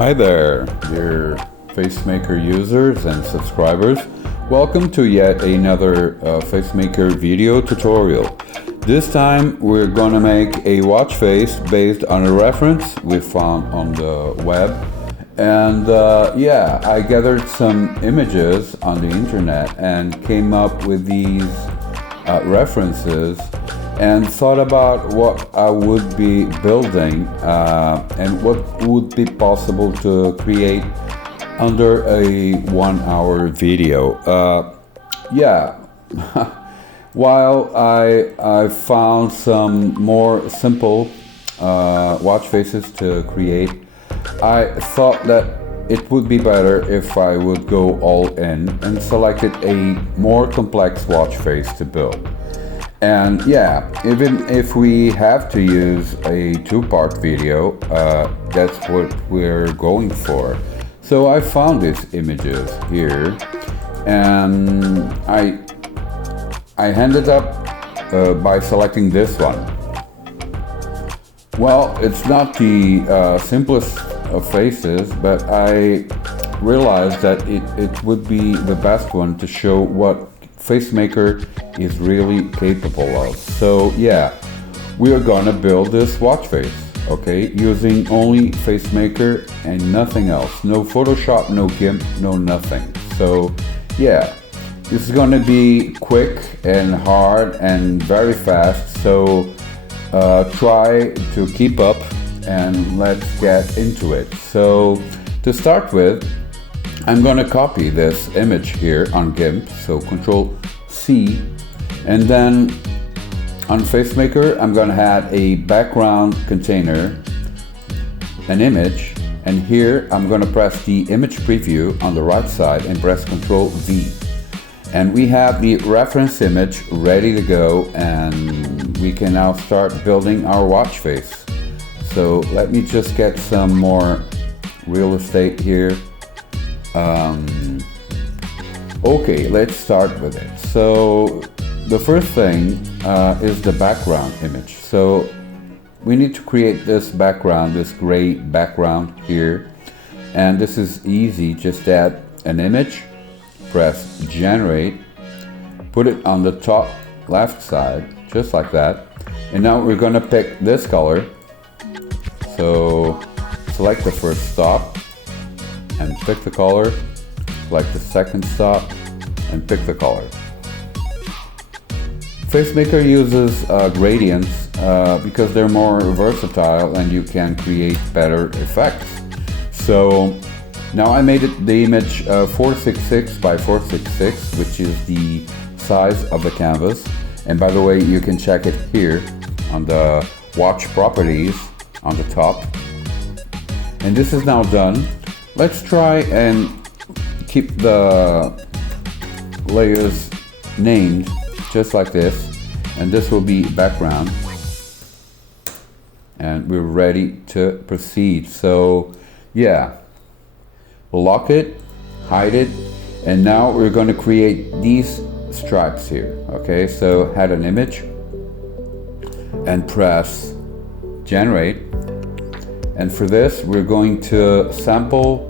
Hi there, dear Facemaker users and subscribers. Welcome to yet another Facemaker video tutorial. This time we're going to make a watch face based on a reference we found on the web. And yeah, I gathered some images on the internet and came up with these references and thought about what I would be building and what would be possible to create under a 1 hour video. Yeah, while I found some more simple watch faces to create, I thought that it would be better if I would go all in and selected a more complex watch face to build. And yeah, even if we have to use a two-part video, that's what we're going for. So I found these images here, and I ended up by selecting this one. Well, it's not the simplest of faces, but I realized that it would be the best one to show what Facemaker is really capable of. So yeah, we are gonna build this watch face, okay, using only Facemaker and nothing else. No Photoshop, no GIMP, no nothing. So yeah, this is gonna be quick and hard and very fast. So try to keep up and let's get into it. So to start with, I'm going to copy this image here on GIMP, so Control C, and then on Facemaker I'm going to add a background container, an image, and here I'm going to press the image preview on the right side and press Control V. And we have the reference image ready to go, and we can now start building our watch face. So let me just get some more real estate here. Okay, let's start with it. So the first thing is the background image. So we need to create this background, this gray background here. And this is easy, just add an image, press generate, put it on the top left side, just like that. And now we're gonna pick this color. So select the first stop and pick the color, select the second stop and pick the color. Facemaker uses gradients because they're more versatile and you can create better effects. So now I made the image 466 by 466, which is the size of the canvas. And by the way, you can check it here on the watch properties on the top. And this is now done. Let's try and keep the layers named just like this, and this will be background, and we're ready to proceed. So yeah, lock it, hide it, and now we're going to create these stripes here. Okay, so add an image and press generate, and for this we're going to sample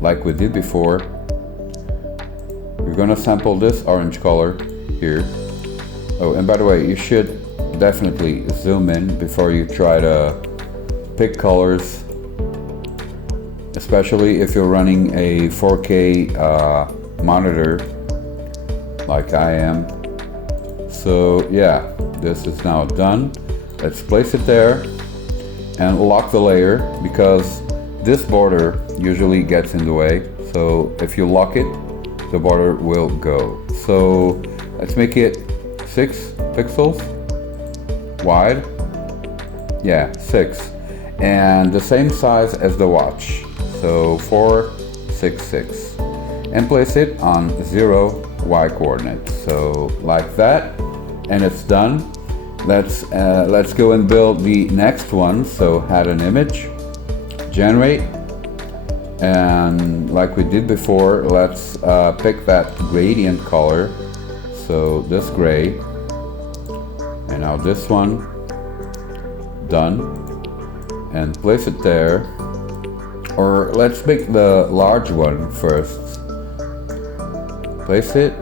like we did before. We're going to sample this orange color here. Oh, and by the way, you should definitely zoom in before you try to pick colors, especially if you're running a 4K monitor like I am. So yeah, this is now done. Let's place it there and lock the layer, because this border usually gets in the way. So if you lock it, the border will go. So let's make it 6 pixels wide. Yeah, 6. And the same size as the watch. So 466. And place it on 0 Y coordinate. So like that. And it's done. Let's go and build the next one. So add an image, generate, and like we did before, let's pick that gradient color. So this gray, and now this one, done, and place it there. or let's make the large one first. Place it,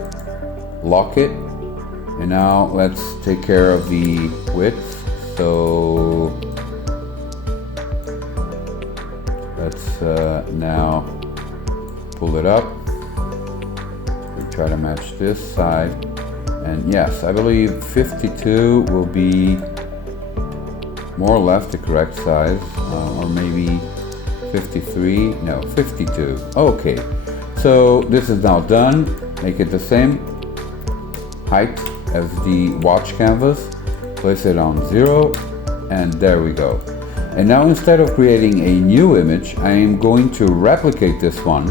lock it, and now let's take care of the width. So let's now pull it up. We try to match this side, and yes, I believe 52 will be more or less the correct size, or maybe 53, no, 52. Okay, so this is now done. Make it the same height as the watch canvas, place it on 0, and there we go. And now instead of creating a new image, I am going to replicate this one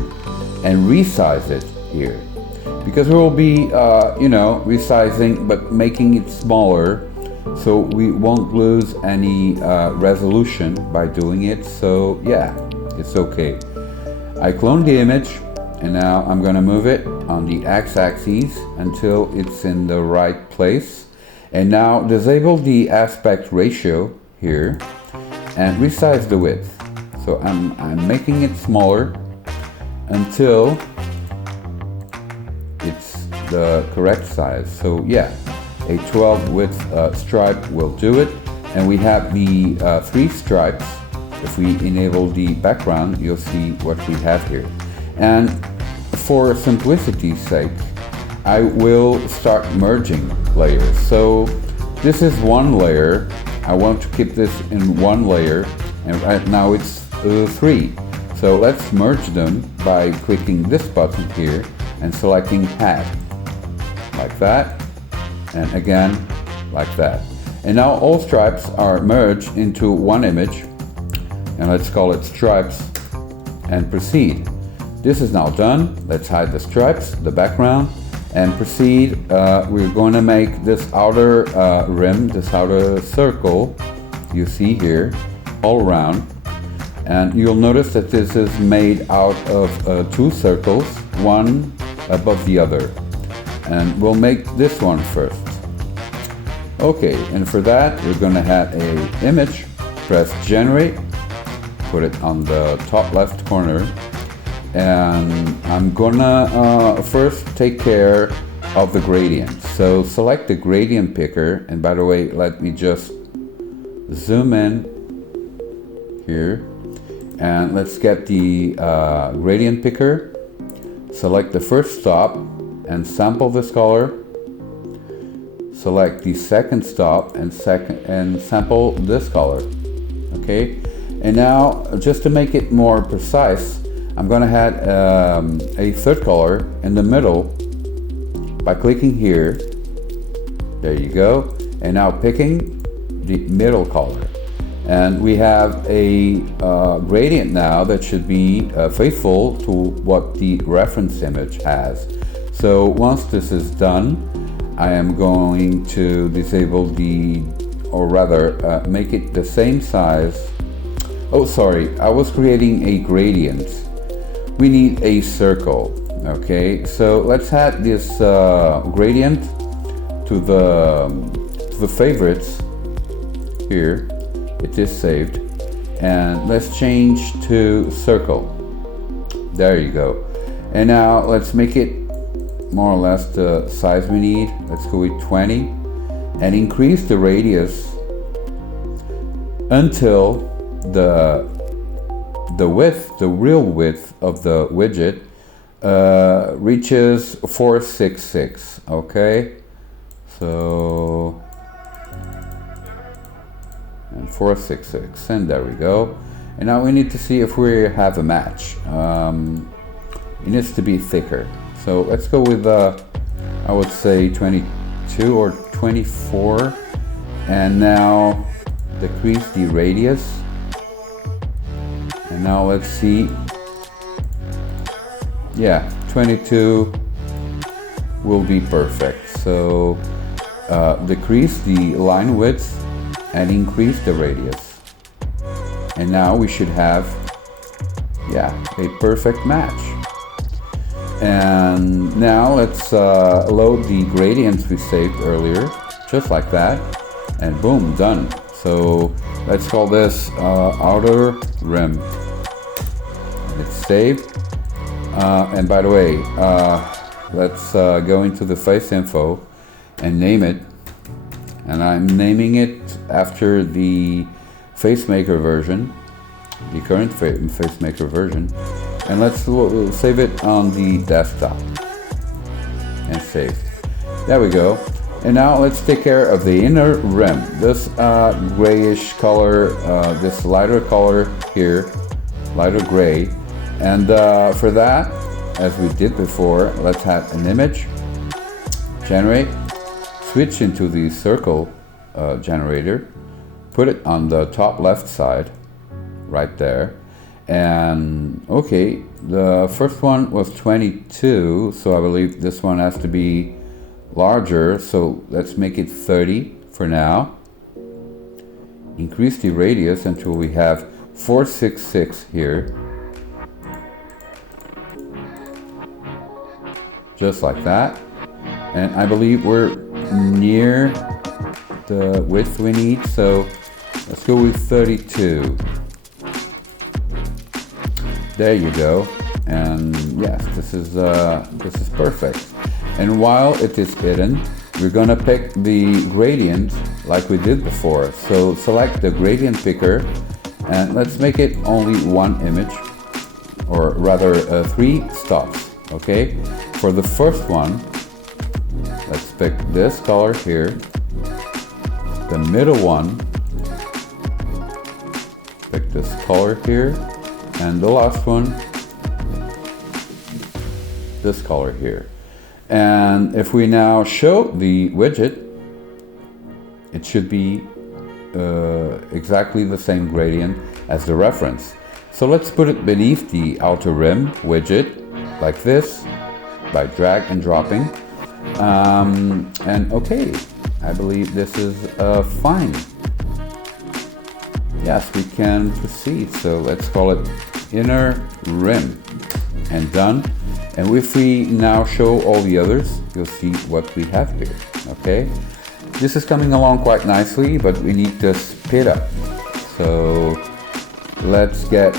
and resize it here, because we will be resizing but making it smaller, so we won't lose any resolution by doing it. So yeah, it's okay. I cloned the image, and now I'm gonna move it on the x-axis until it's in the right place. And now disable the aspect ratio here and resize the width. So I'm making it smaller until it's the correct size. So yeah, a 12 width stripe will do it. And we have the 3 stripes. If we enable the background, you'll see what we have here. And for simplicity's sake, I will start merging layers. So this is one layer. I want to keep this in one layer, and right now it's 3. So let's merge them by clicking this button here and selecting Add, like that, and again like that. And now all stripes are merged into one image, and let's call it stripes and proceed. This is now done. Let's hide the stripes, the background, and proceed. We're going to make this outer rim, this outer circle you see here all around, and you'll notice that this is made out of 2 circles, one above the other, and we'll make this one first. Okay, and for that we're going to add a image. Press generate, put it on the top left corner, and I'm gonna first take care of the gradient. So select the gradient picker, and by the way, let me just zoom in here, and let's get the gradient picker. Select the first stop and sample this color. Select the second stop and sample this color. Okay, and now just to make it more precise, I'm going to add a third color in the middle by clicking here. There you go. And now picking the middle color. And we have a gradient now that should be faithful to what the reference image has. So once this is done, I am going to disable make it the same size. Oh, sorry, I was creating a gradient. We need a circle. Okay, so let's add this gradient to the favorites here. It is saved, and let's change to circle. There you go. And now let's make it more or less the size we need. Let's go with 20 and increase the radius until the width, the real width of the widget reaches 466. Okay, so and 466, and there we go. And now we need to see if we have a match. It needs to be thicker, so let's go with I would say 22 or 24, and now decrease the radius. And now let's see. Yeah, 22 will be perfect. So decrease the line width and increase the radius. And now we should have, yeah, a perfect match. And now let's load the gradients we saved earlier, just like that. And boom, done. So let's call this outer rim. It's saved. And by the way, let's go into the face info and name it. And I'm naming it after the Facemaker version, the current Facemaker version. And let's save it on the desktop. And save. There we go. And now let's take care of the inner rim. This grayish color, this lighter color here, lighter gray. And for that, as we did before, let's have an image, generate, switch into the circle generator, put it on the top left side, right there. And okay, the first one was 22, so I believe this one has to be larger, so let's make it 30 for now. Increase the radius until we have 466 here. Just like that. And I believe we're near the width we need, so let's go with 32. There you go. And yes, this is perfect. And while it is hidden, we're gonna pick the gradient like we did before. So select the gradient picker and let's make it only one image, or rather 3 stops. Okay, for the first one, let's pick this color here, the middle one, pick this color here, and the last one, this color here. And if we now show the widget, it should be exactly the same gradient as the reference. So let's put it beneath the outer rim widget, like this, by drag and dropping. And okay, I believe this is fine. Yes, we can proceed. So let's call it inner rim, and done. And if we now show all the others, you'll see what we have here. Okay, this is coming along quite nicely, but we need to speed up. So let's get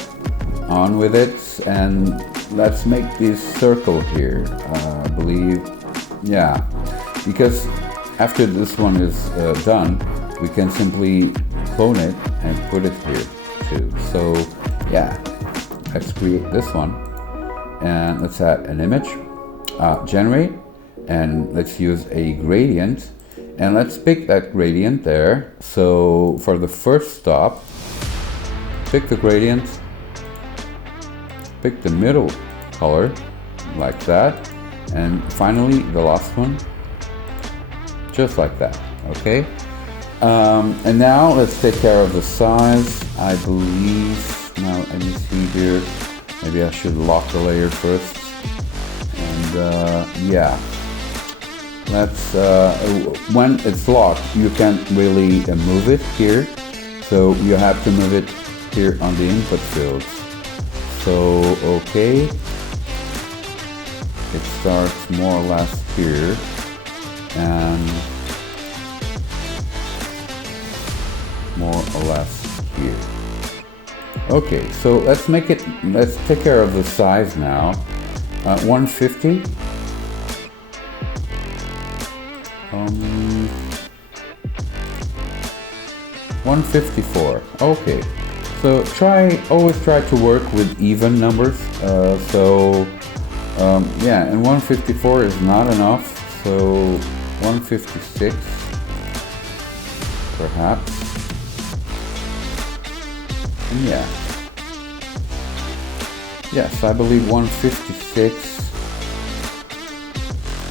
on with it, and let's make this circle here. I believe, yeah, because after this one is done, we can simply clone it and put it here too. So yeah, let's create this one, and let's add an image, generate, and let's use a gradient, and let's pick that gradient there. So for the first stop, pick the gradient, pick the middle color like that, and finally the last one, just like that. Okay, and now let's take care of the size. I believe, now let me see here, maybe I should lock the layer first. And yeah, let's when it's locked, you can't really move it here, so you have to move it here on the input fields. So okay, it starts more or less here, and more or less here. Okay, so let's take care of the size now. 150. 154. Okay. So always try to work with even numbers. Yeah, and 154 is not enough. So 156, perhaps. And yeah. Yes, I believe 156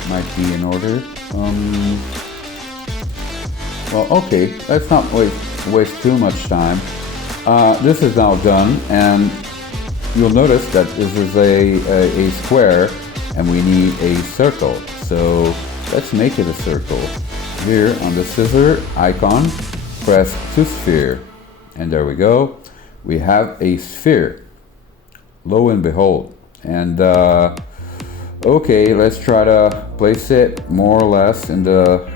might be in order. Well, okay, let's not waste too much time. This is now done, and you'll notice that this is a square, and we need a circle. So let's make it a circle. Here on the scissor icon, press to sphere, and there we go. We have a sphere. Lo and behold. And okay, let's try to place it more or less in the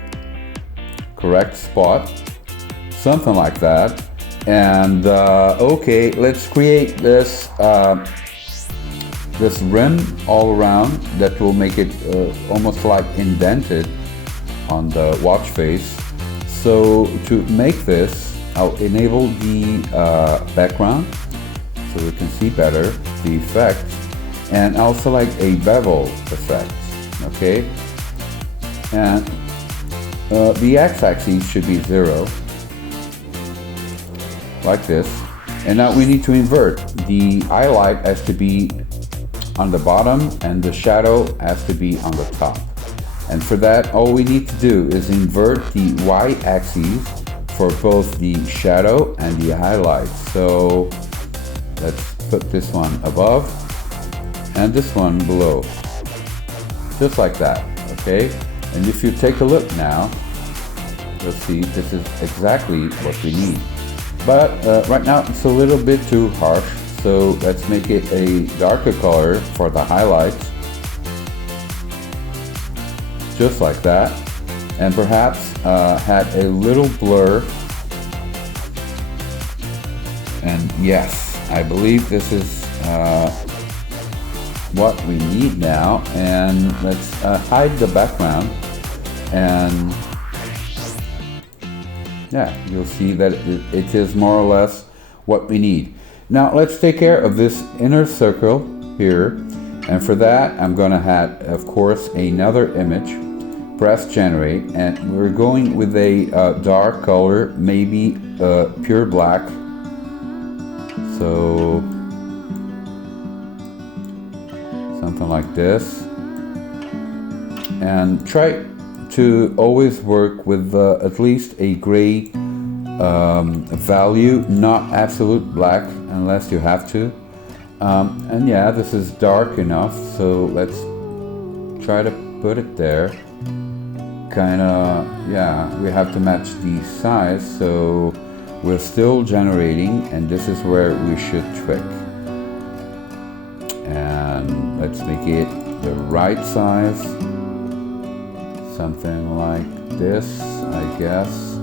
correct spot, something like that. And okay, let's create this this rim all around that will make it almost like indented on the watch face. So to make this, I'll enable the background so we can see better the effect, and I'll select a bevel effect, okay? And the x-axis should be 0, like this. And now we need to invert. The highlight has to be on the bottom and the shadow has to be on the top. And for that, all we need to do is invert the y-axis for both the shadow and the highlight. So let's put this one above and this one below, just like that, okay? And if you take a look now, you'll see this is exactly what we need. But right now it's a little bit too harsh, so let's make it a darker color for the highlights, just like that, and perhaps add a little blur. And yes, I believe this is what we need now. And let's hide the background, and yeah, you'll see that it is more or less what we need. Now let's take care of this inner circle here, and for that I'm gonna add, of course, another image. Press generate, and we're going with a dark color, maybe pure black. So something like this, and try to always work with at least a gray value, not absolute black unless you have to. And yeah, this is dark enough, so let's try to put it there. Kinda, yeah, we have to match the size, so we're still generating, and this is where we should trick. And let's make it the right size, something like this, I guess.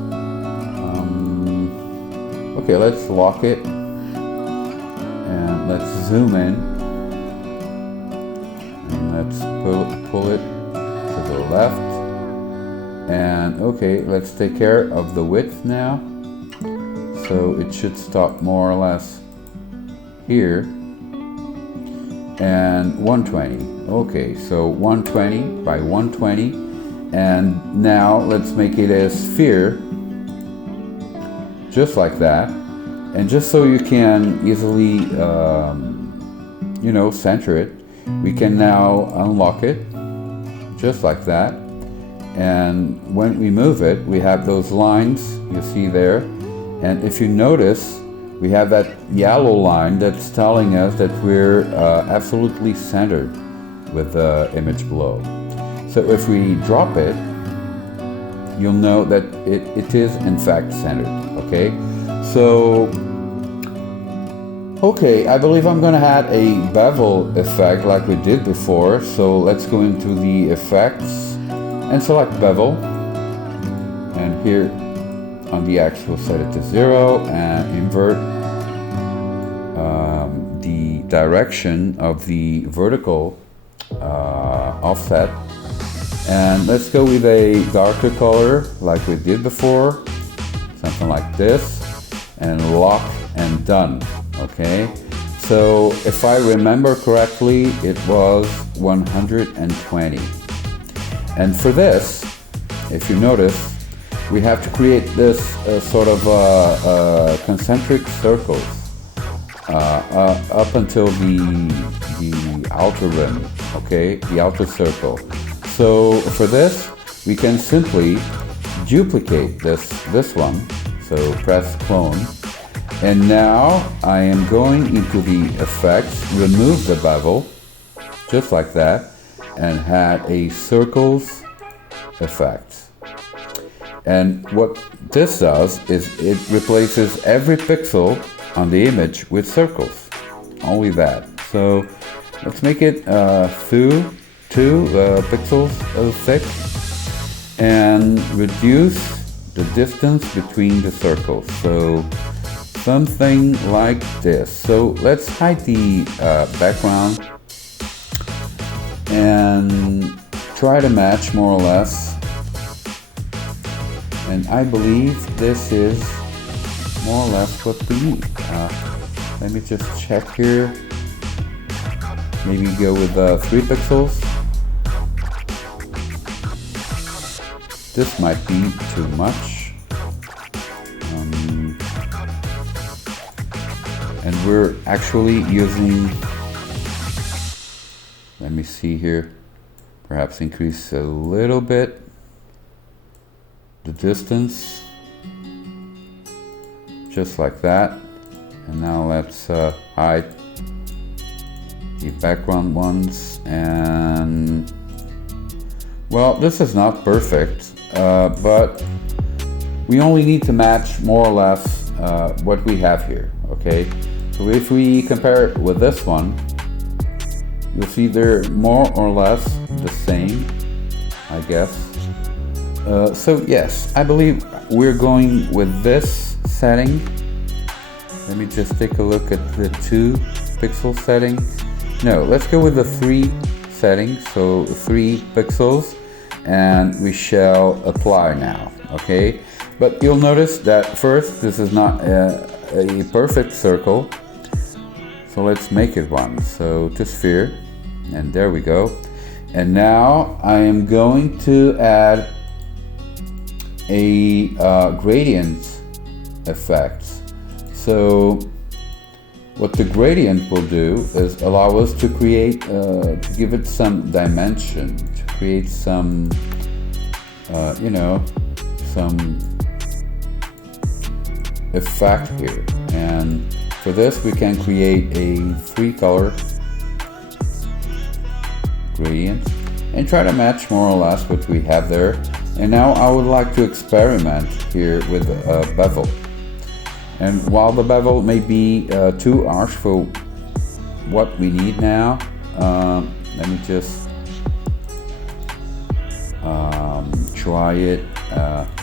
Okay, let's lock it, and let's zoom in, and let's pull it to the left. And okay, let's take care of the width now. So it should stop more or less here. And 120. Okay, so 120 by 120. And now let's make it a sphere, just like that. And just so you can easily, you know, center it, we can now unlock it, just like that. And when we move it, we have those lines you see there. And if you notice, we have that yellow line that's telling us that we're absolutely centered with the image below. So if we drop it, you'll know that it is in fact centered, okay? So, okay, I believe I'm gonna add a bevel effect like we did before. So let's go into the effects and select bevel, and here on the X we'll set it to 0 and invert the direction of the vertical offset. And let's go with a darker color like we did before, something like this, and lock and done. Okay, so if I remember correctly, it was 120. And for this, if you notice, we have to create this sort of concentric circles up until the outer rim, okay, the outer circle. So for this, we can simply duplicate this one. So press clone, and now I am going into the effects, remove the bevel, just like that, and add a circles effect. And what this does is it replaces every pixel on the image with circles, only that. So let's make it 2 pixels thick, and reduce the distance between the circles, so something like this. So let's hide the background and try to match more or less. And I believe this is more or less what we need. Let me just check here. Maybe go with 3 pixels. This might be too much. And we're actually using, let me see here, perhaps increase a little bit the distance, just like that. And now let's hide the background ones. And well, this is not perfect, but we only need to match more or less what we have here. Okay, so if we compare it with this one, you'll see they're more or less the same, I guess. So yes, I believe we're going with this setting. Let me just take a look at the 2 pixel setting. No, let's go with the 3 setting, so 3 pixels, and we shall apply now, okay? But you'll notice that first, this is not a perfect circle, so let's make it one. So to sphere, and there we go. And now I am going to add a gradient effect. So what the gradient will do is allow us to create, to give it some dimension, to create some, you know, some effect here. And for this we can create a 3-color gradient and try to match more or less what we have there. And now I would like to experiment here with a bevel. And while the bevel may be too harsh for what we need now, let me just try it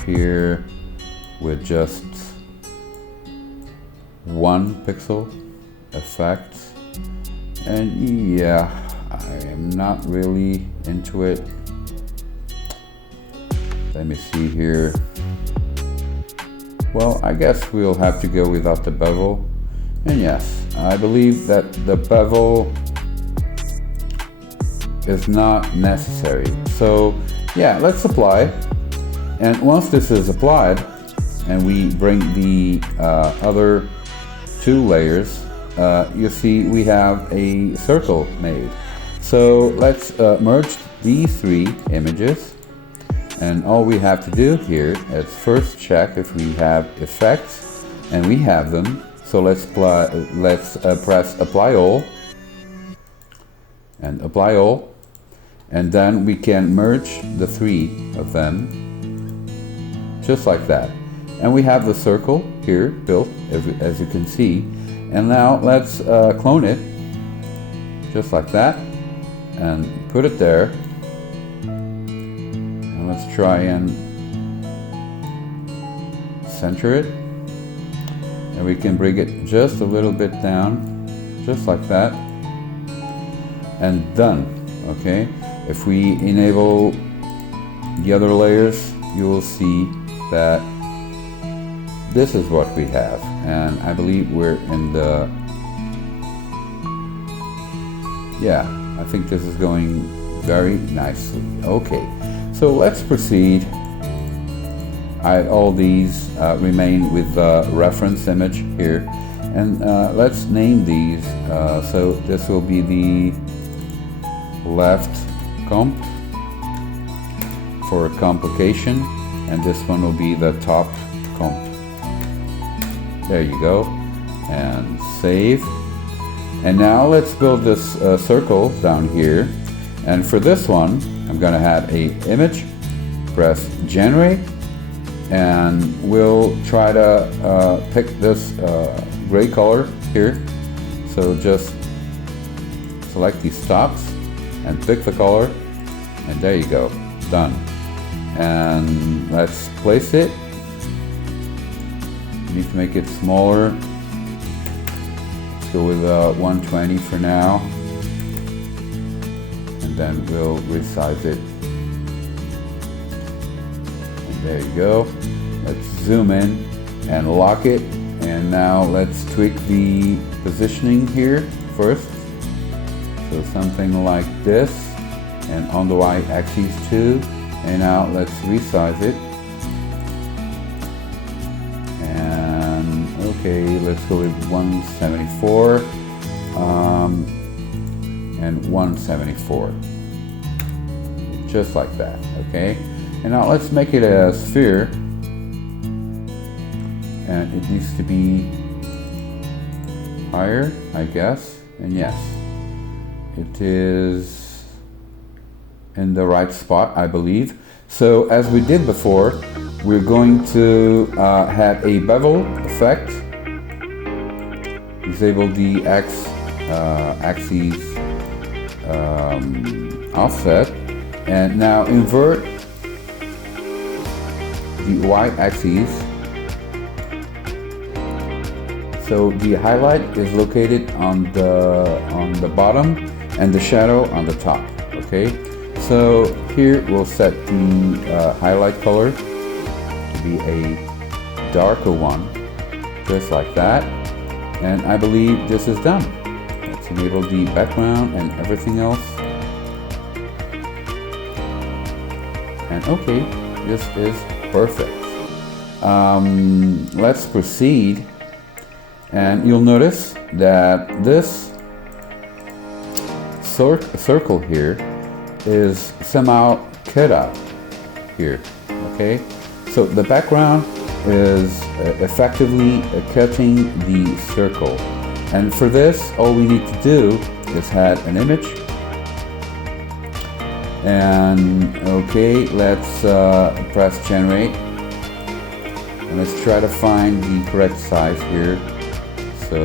here with just 1 pixel effect. And yeah, I am not really into it. Let me see here. Well, I guess we'll have to go without the bevel. And yes, I believe that the bevel is not necessary. So yeah, let's apply. And once this is applied and we bring the other 2 layers, you see we have a circle made. So let's merge these 3 images. And all we have to do here is first check if we have effects, and we have them. So let's press apply all and apply all, and then we can merge the 3 of them just like that. And we have the circle here built, as you can see. And now let's clone it just like that and put it there. Let's try and center it, and we can bring it just a little bit down, just like that, and done. Okay, if we enable the other layers, you will see that this is what we have, and I believe we're in the, yeah, I think this is going very nicely. Okay. So let's proceed. All these remain with the reference image here. And let's name these. So this will be the left comp for complication. And this one will be the top comp. There you go. And save. And now let's build this circle down here. And for this one, I'm going to have a image, press generate, and we'll try to pick this gray color here. So just select these stops and pick the color, and there you go, done. And let's place it. You need to make it smaller. Let's go with 120 for now. and then we'll resize it. And there you go. Let's zoom in and lock it. And now let's tweak the positioning here first. So something like this, and on the y-axis too. And now let's resize it. And okay, let's go with 174 and 174. Just like that, okay? And now let's make it a sphere. And it needs to be higher, I guess. And yes, it is in the right spot, I believe. So as we did before, we're going to have a bevel effect. Disable the axis offset, and now invert the y-axis. So the highlight is located on the bottom and the shadow on the top. Okay. So here we'll set the highlight color to be a darker one, just like that. And I believe this is done. Let's enable the background and everything else. And okay, this is perfect. Let's proceed. And you'll notice that this circle here is somehow cut out here, okay? So the background is effectively cutting the circle. And for this, all we need to do is add an image. And okay, let's press generate. And let's try to find the correct size here. So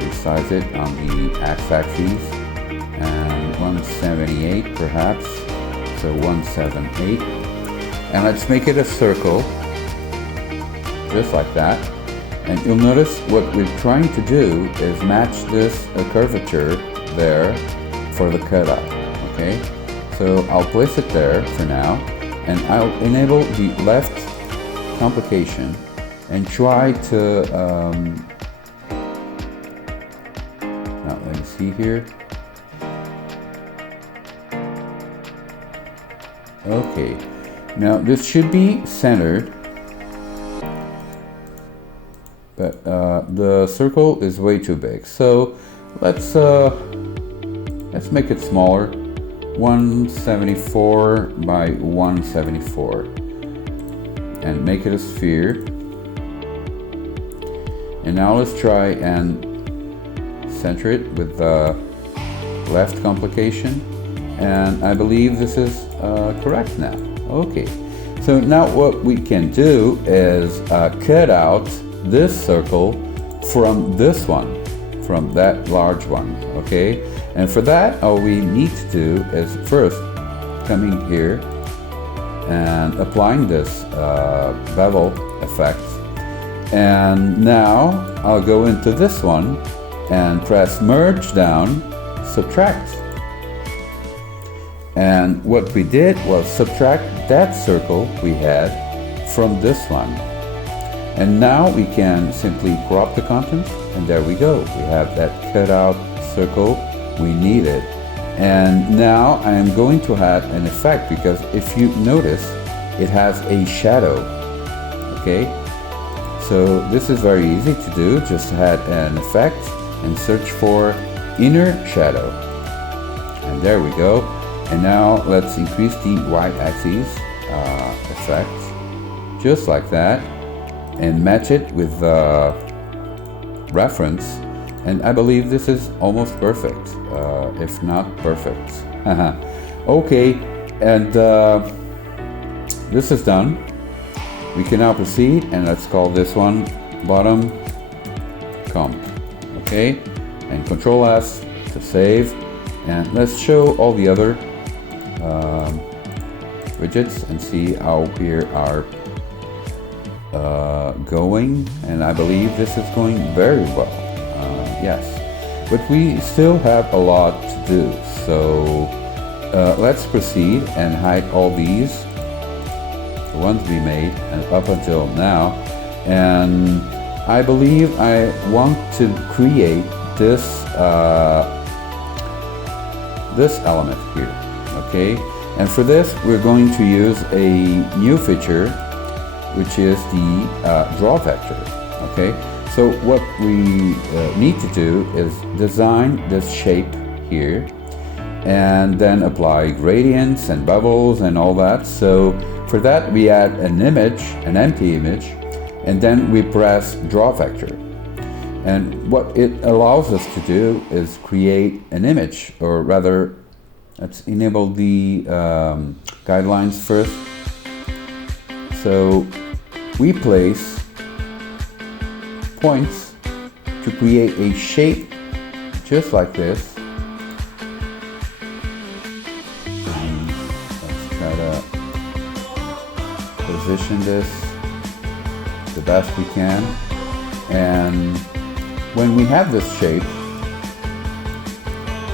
resize it on the x-axis, and 178 perhaps, so 178. And let's make it a circle, just like that. And you'll notice what we're trying to do is match this curvature there for the cutout, okay? So I'll place it there for now, and I'll enable the left complication and try to, now let me see here. Okay, now this should be centered, but the circle is way too big. So let's make it smaller, 174 by 174, and make it a sphere. And now let's try and center it with the left complication. And I believe this is correct now. Okay, so now what we can do is cut out this circle from this one, from that large one, okay? And for that, all we need to do is first coming here and applying this bevel effect. And now I'll go into this one and press merge down, subtract. And what we did was subtract that circle we had from this one. And now we can simply crop the content, and there we go. We have that cutout circle we needed. And now I am going to add an effect, because if you notice, it has a shadow, okay? So this is very easy to do. Just add an effect and search for inner shadow. And there we go. And now let's increase the y-axis effect, just like that, and match it with the reference. And I believe this is almost perfect, if not perfect. Okay, and this is done. We can now proceed, and let's call this one bottom comp, okay? And Control S to save, and let's show all the other widgets and see how here are going. And I believe this is going very well. Yes. but we still have a lot to do. So let's proceed and hide all these, the ones we made and up until now. And I believe I want to create this this element here, okay? And for this, we're going to use a new feature, which is the draw vector, okay? So what we need to do is design this shape here, and then apply gradients and bevels and all that. So for that, we add an image, an empty image, and then we press draw vector. And what it allows us to do is create an image, or rather, let's enable the guidelines first. So we place points to create a shape just like this. And let's try to position this the best we can. And when we have this shape,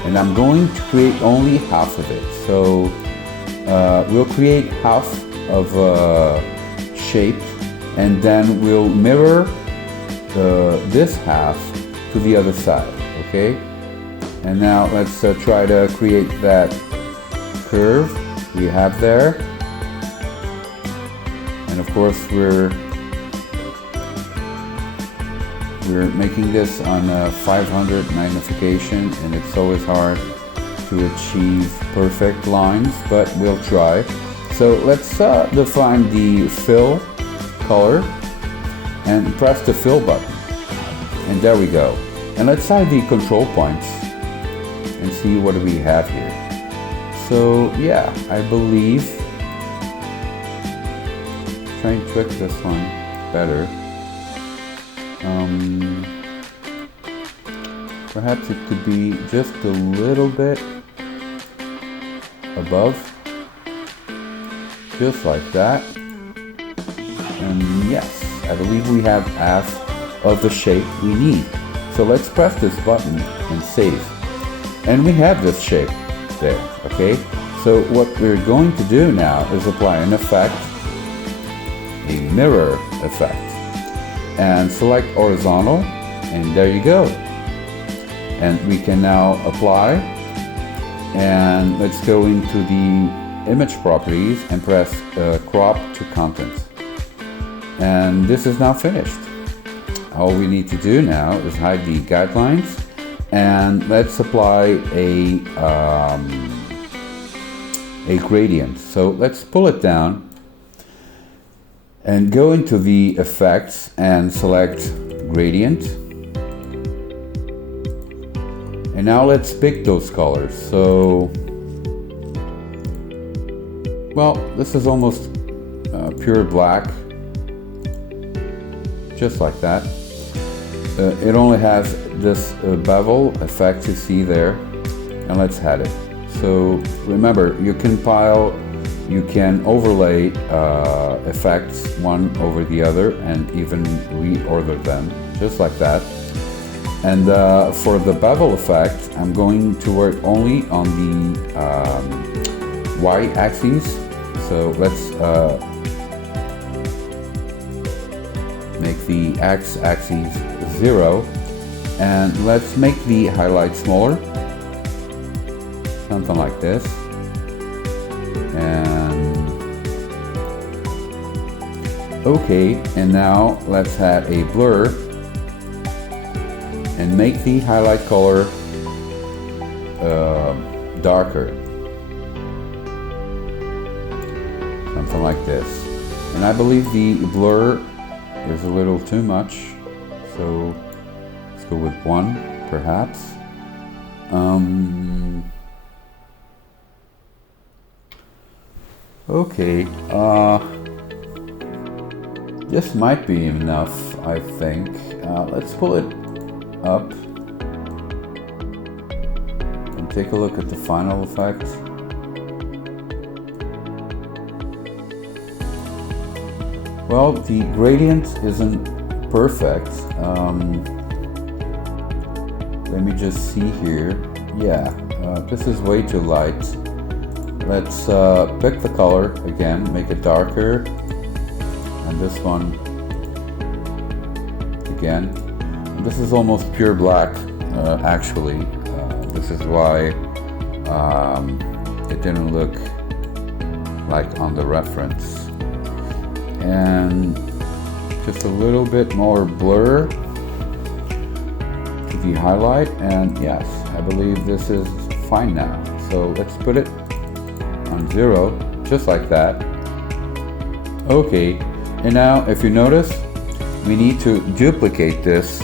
and I'm going to create only half of it. So we'll create half of a shape, and then we'll mirror this half to the other side, okay? And now let's try to create that curve we have there. And of course we're making this on a 500 magnification, and it's always hard to achieve perfect lines, but we'll try. So let's define the fill color and press the fill button. And there we go. And let's hide the control points and see what we have here. So yeah, I believe, try and trick this one better. Perhaps it could be just a little bit above, just like that. And yes, I believe we have half of the shape we need. So let's press this button and save. And we have this shape there, okay? So what we're going to do now is apply an effect, a mirror effect, and select horizontal, and there you go. And we can now apply, and let's go into the image properties and press crop to content. And this is now finished. All we need to do now is hide the guidelines, and let's apply a gradient. So let's pull it down and go into the effects and select gradient. And now let's pick those colors. So, well, this is almost pure black, just like that. It only has this bevel effect you see there, and let's add it. So remember, you can overlay effects one over the other and even reorder them, just like that. And for the bevel effect, I'm going to work only on the y-axis. So let's make the x-axis 0, and let's make the highlight smaller, something like this. And okay, and now let's add a blur and make the highlight color darker, something like this. And I believe the blur is a little too much, so let's go with 1 perhaps. Okay, this might be enough, I think. Let's pull it up and take a look at the final effect. Well, the gradient isn't perfect. let me just see here. Yeah, this is way too light. Let's pick the color again, make it darker, and this one again. And this is almost pure black, actually. This is why it didn't look like on the reference. And just a little bit more blur to the highlight, and yes, I believe this is fine now. So let's put it on 0, just like that. Okay, and now if you notice, we need to duplicate this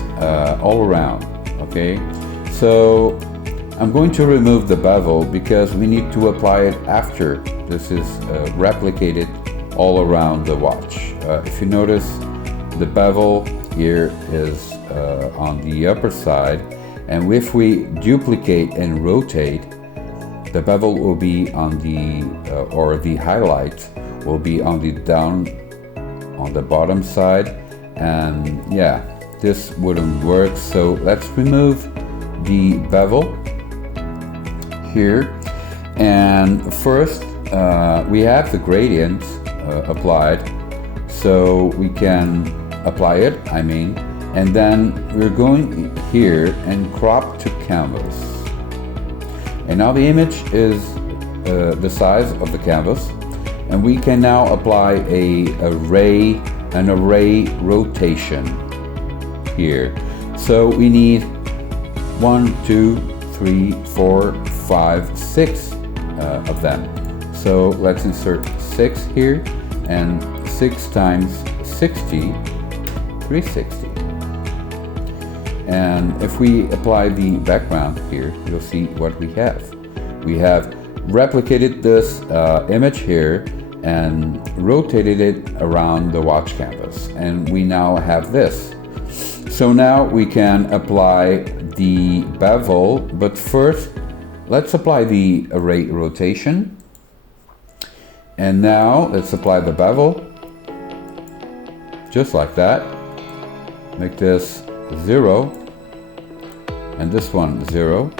all around. Okay, so I'm going to remove the bevel because we need to apply it after this is replicated all around the watch. If you notice, the bevel here is on the upper side, and if we duplicate and rotate, the bevel will be on the or the highlight will be on the bottom side, and yeah, this wouldn't work. So let's remove the bevel here, and first we have the gradient applied, so we can apply it, and then we're going here and crop to canvas. And now the image is the size of the canvas, and we can now apply an array rotation here. So we need 1, 2, 3, 4, 5, 6 of them. So let's insert 6 here, and 6 times 60, 360. And if we apply the background here, you'll see what we have. We have replicated this image here and rotated it around the watch canvas, and we now have this. So now we can apply the bevel, but first let's apply the array rotation. And now let's apply the bevel, just like that. Make this 0, and this one 0.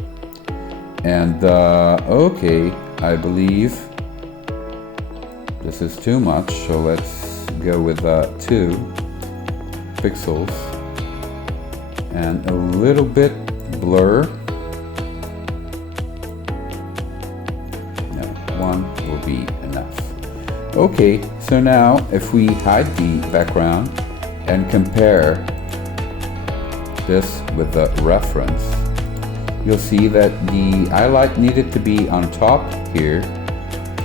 And okay, I believe this is too much, so let's go with 2 pixels and a little bit blur. No, 1 will be enough. Okay, so now if we hide the background and compare this with the reference, you'll see that the highlight needed to be on top here,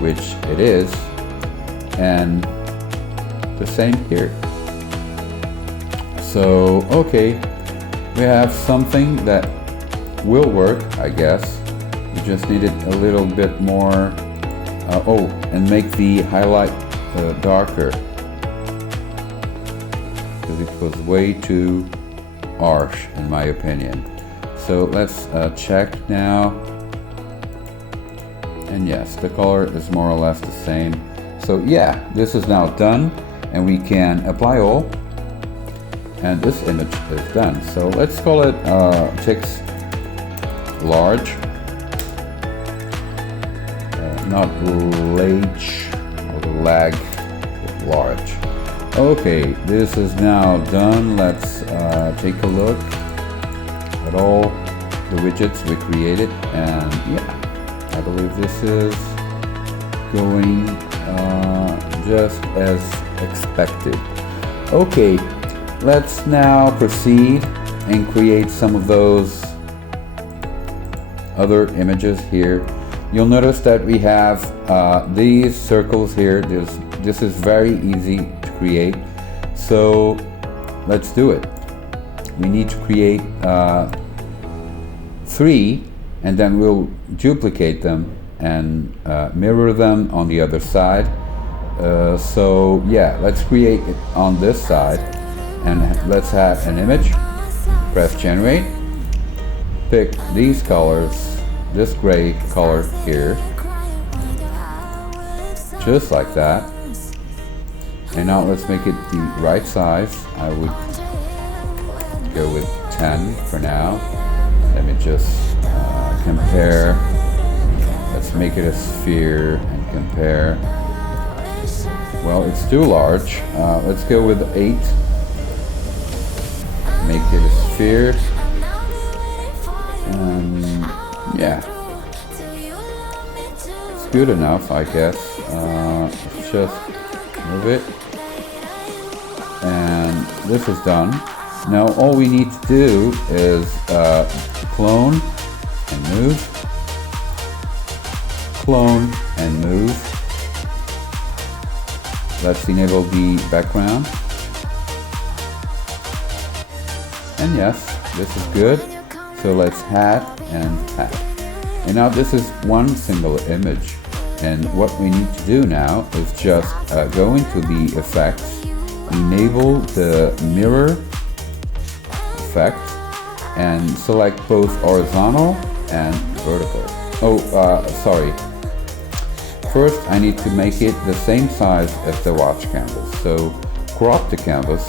which it is, and the same here. So, okay, we have something that will work, I guess. We just needed a little bit more, and make the highlight darker, because it was way too harsh in my opinion. So let's check now, and yes, the color is more or less the same. So yeah, this is now done, and we can apply all, and this image is done. So let's call it text large, not large or lag, but large. Okay, this is now done. Let's take a look at all the widgets we created, and yeah, I believe this is going just as expected. Okay, let's now proceed and create some of those other images here. You'll notice that we have these circles here. This is very easy to create, so let's do it. We need to create 3, and then we'll duplicate them and mirror them on the other side. So yeah, let's create it on this side, and let's have an image. Press generate, pick these colors, this gray color here, just like that. And now let's make it the right size. I would go with 10 for now. Let me just compare. Let's make it a sphere and compare. Well, it's too large. Let's go with 8. Make it a sphere. And yeah, it's good enough, I guess. Let's just move it. And this is done. Now all we need to do is clone and move. Clone and move. Let's enable the background. And yes, this is good. So let's add and add. And now this is one single image. And what we need to do now is just go into the effects, enable the mirror effect, and select both horizontal and vertical. Oh, sorry. First, I need to make it the same size as the watch canvas. So crop the canvas,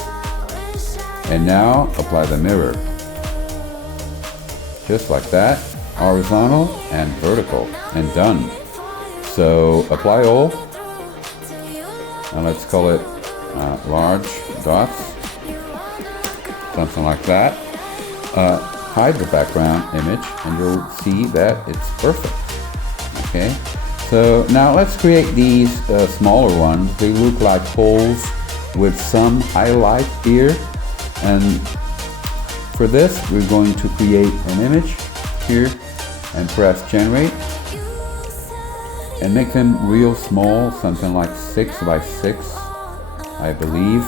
and now apply the mirror. Just like that, horizontal and vertical, and done. So apply all, and let's call it large dots, something like that. Hide the background image, and you'll see that it's perfect. Okay. So now let's create these smaller ones. They look like holes with some highlight here. And for this, we're going to create an image here and press generate. And make them real small, something like 6 by 6, I believe.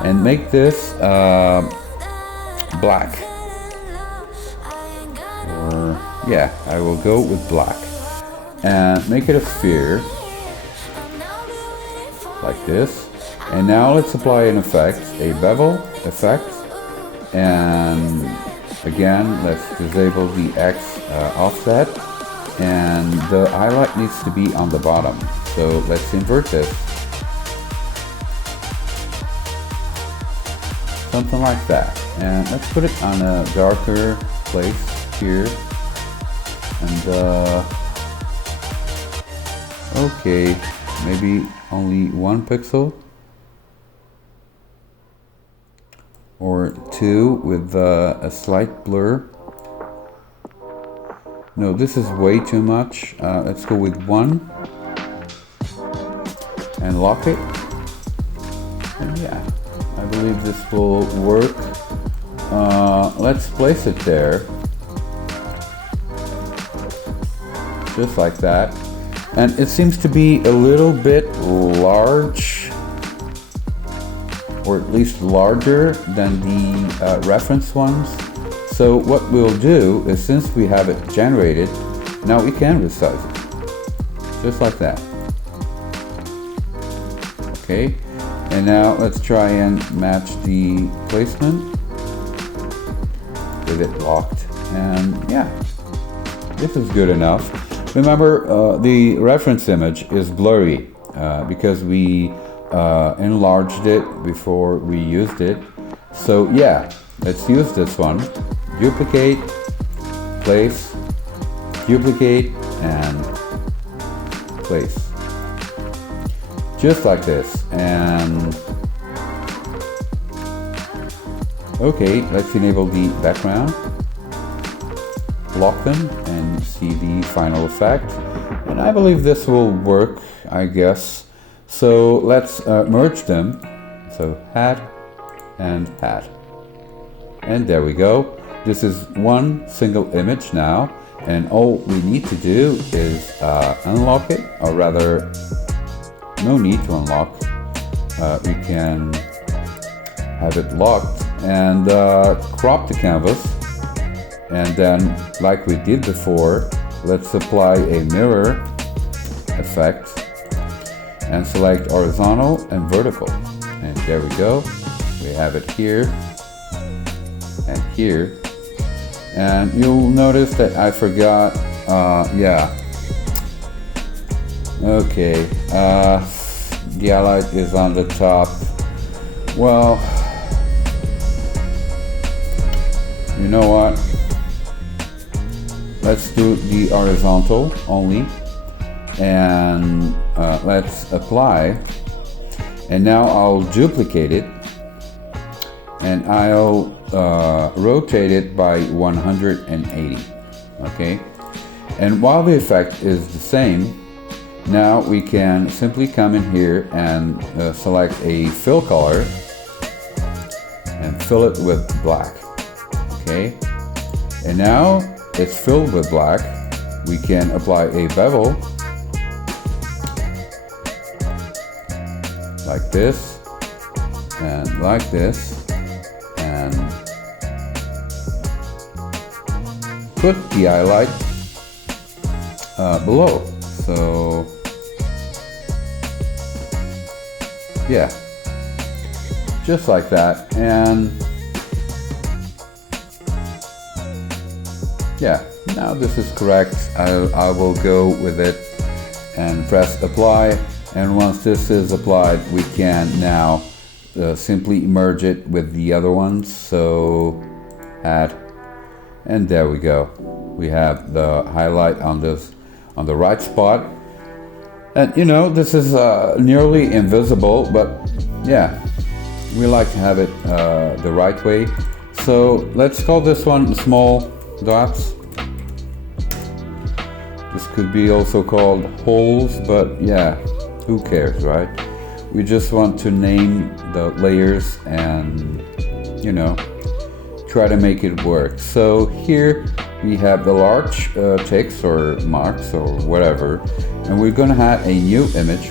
And make this black. Or, yeah, I will go with black. And make it a sphere, like this. And now let's apply an effect, a bevel effect. And again, let's disable the X offset. And the highlight needs to be on the bottom. So let's invert this. Something like that. And let's put it on a darker place here. And okay, maybe only 1 pixel or 2 with a slight blur. No, this is way too much. Let's go with 1 and lock it. And yeah, I believe this will work. Let's place it there. Just like that. And it seems to be a little bit large, or at least larger than the reference ones. So what we'll do is, since we have it generated, now we can resize it. Just like that. Okay, and now let's try and match the placement with it locked. And yeah, this is good enough. Remember, the reference image is blurry because we enlarged it before we used it. So yeah, let's use this one. Duplicate, place, duplicate, and place. Just like this. And okay, let's enable the background. Lock them and see the final effect, and I believe this will work, I guess. So let's merge them. So hat and hat, and there we go. This is one single image now, and all we need to do is unlock it, or rather, no need to unlock. We can have it locked and crop the canvas. And then, like we did before, let's apply a mirror effect and select horizontal and vertical. And there we go. We have it here and here. And you'll notice that I forgot, yeah. Okay, the highlight is on the top. Well, you know what? let's do the horizontal only, and let's apply. And now I'll duplicate it, and I'll rotate it by 180. Okay, and while the effect is the same, now we can simply come in here and select a fill color and fill it with black. Okay, and now it's filled with black. We can apply a bevel like this and like this, and put the highlight below. So yeah, just like that. And yeah, now this is correct. I will go with it and press apply, and once this is applied, we can now simply merge it with the other ones. So add, and there we go. We have the highlight on this, on the right spot. And you know, this is nearly invisible, but yeah, we like to have it the right way. So let's call this one small dots. This could be also called holes, but yeah, who cares, right? We just want to name the layers and, you know, try to make it work. So here we have the large text or marks or whatever, and we're going to have a new image,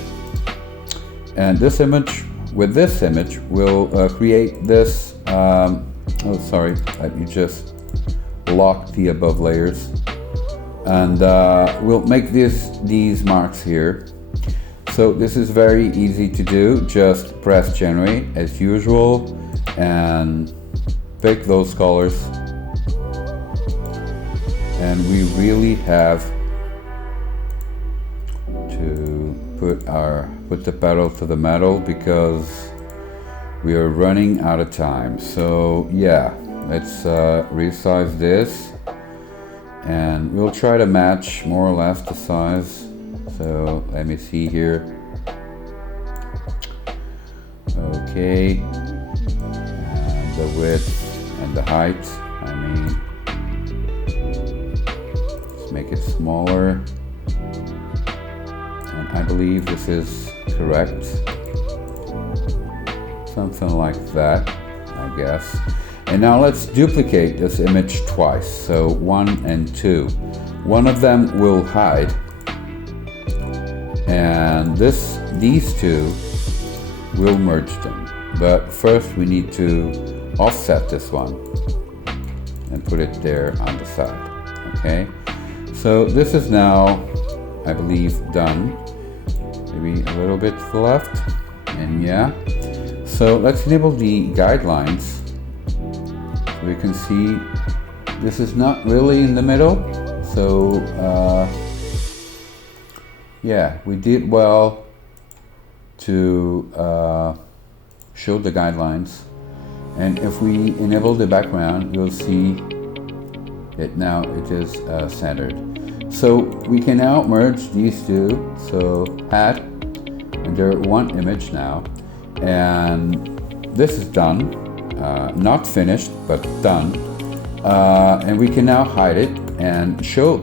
and this image, with this image, we'll create this oh sorry, let me just lock the above layers, and we'll make these marks here. So this is very easy to do. Just press generate as usual and pick those colors, and we really have to put the pedal to the metal because we are running out of time. So yeah, let's resize this, and we'll try to match more or less the size. So let me see here. Okay, and the width and the height, I mean, let's make it smaller, and I believe this is correct, something like that, I guess. And now let's duplicate this image twice, so 1 and 2. One of them will hide, and these two will merge them. But first we need to offset this one and put it there on the side. Okay, so this is now, I believe, done. Maybe a little bit to the left, and yeah. So let's enable the guidelines. So we can see this is not really in the middle. So yeah, we did well to show the guidelines. And if we enable the background, you'll see it now, it is centered. So we can now merge these two. So add, and they're one image now. And this is done, not finished, but done. And we can now hide it and show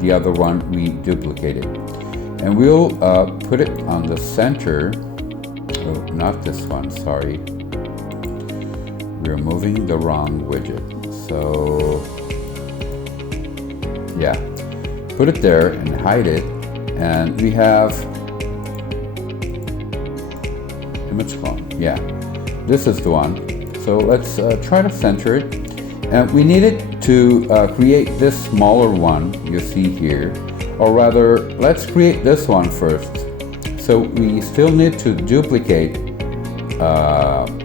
the other one we duplicated. And we'll put it on the center. Oh, not this one, sorry. We're moving the wrong widget. So yeah, put it there and hide it. And we have image clone. Yeah, this is the one. So let's try to center it. And we needed to create this smaller one you see here. Or rather, let's create this one first. So we still need to duplicate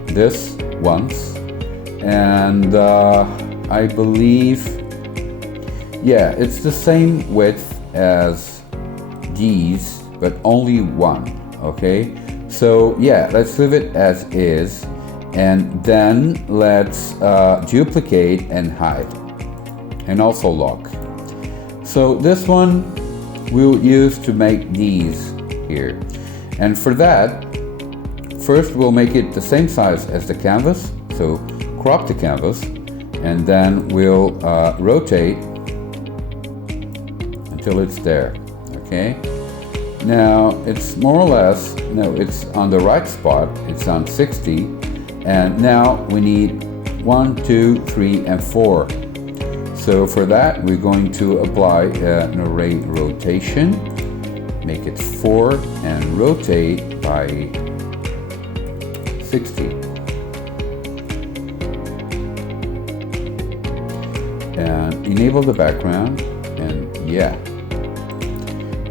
this once. And I believe, yeah, it's the same width as these, but only one, okay? So yeah, let's leave it as is. And then let's duplicate and hide. And also lock. So this one we'll use to make these here. And for that, first we'll make it the same size as the canvas. So crop the canvas, and then we'll rotate until it's there. Okay. Now it's more or less, no, it's on the right spot. It's on 60, and now we need 1, 2, 3, and 4. So for that, we're going to apply an array rotation, make it 4, and rotate by 60. And enable the background, and yeah.